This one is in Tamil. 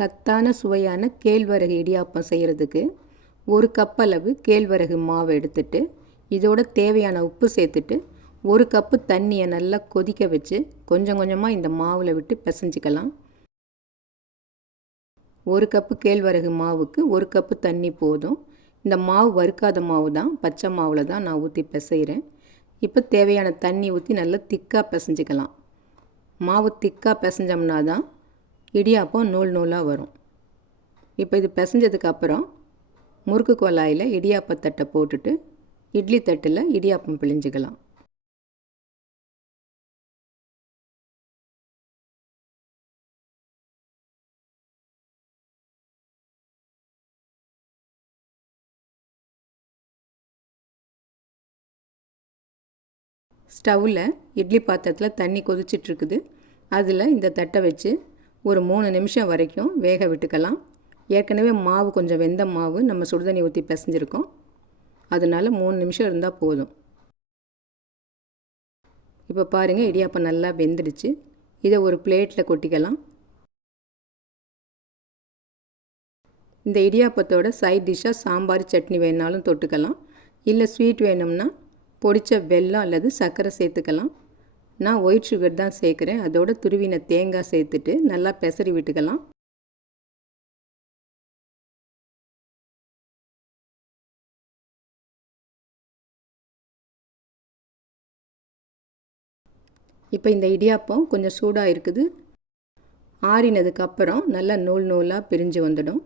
சத்தான சுவையான கேழ்வரகு இடியாப்பம் செய்கிறதுக்கு 1 கப் அளவு கேழ்வரகு மாவு எடுத்துட்டு இதோட தேவையான உப்பு சேர்த்துட்டு 1 கப்பு தண்ணியை நல்லா கொதிக்க வச்சு கொஞ்சம் கொஞ்சமாக இந்த மாவில் விட்டு பிசைஞ்சிக்கலாம். 1 கப்பு கேழ்வரகு மாவுக்கு 1 கப்பு தண்ணி போதும். இந்த மாவு வறுக்காத மாவு தான், பச்சை மாவில் தான் நான் ஊற்றி பிசைகிறேன். இப்போ தேவையான தண்ணி ஊற்றி நல்லா திக்காக பிசைஞ்சிக்கலாம். மாவு திக்காக பிசைஞ்சோம்னா தான் இடியாப்பம் நூல் நூலாக வரும். இப்போ இது பிசைஞ்சதுக்கப்புறம் முறுக்கு குழாயில் இடியாப்பத்தட்டை போட்டுட்டு இட்லி தட்டில் இடியாப்பம் பிழிஞ்சிக்கலாம். ஸ்டவ்வில் இட்லி பாத்திரத்தில் தண்ணி கொதிச்சிட்ருக்குது. அதில் இந்த தட்டை வச்சு ஒரு 3 நிமிஷம் வரைக்கும் வேக விட்டுக்கலாம். ஏற்கனவே மாவு கொஞ்சம் வெந்த மாவு நம்ம சுடுதண்ணி ஊற்றி பிசைஞ்சிருக்கோம். அதனால் 3 நிமிஷம் இருந்தால் போதும். இப்போ பாருங்கள், இடியாப்பம் நல்லா வெந்துடுச்சு. இதை ஒரு பிளேட்டில் கொட்டிக்கலாம். இந்த இடியாப்பத்தோட சைட் டிஷ்ஷாக சாம்பார் சட்னி வேணாலும் தொட்டுக்கலாம். இல்லை ஸ்வீட் வேணும்னா பொடிச்ச வெல்லம் அல்லது சர்க்கரை சேர்த்துக்கலாம். நான் ஒயிட் சுகர் தான் சேர்க்குறேன். அதோட துருவின தேங்காய் சேர்த்துட்டு நல்லா பெசரி விட்டுக்கலாம். இப்போ இந்த இடியாப்பம் கொஞ்சம் சூடாக இருக்குது. ஆறினதுக்கப்புறம் நல்லா நூல் நூலாக பிரிஞ்சு வந்துடும்.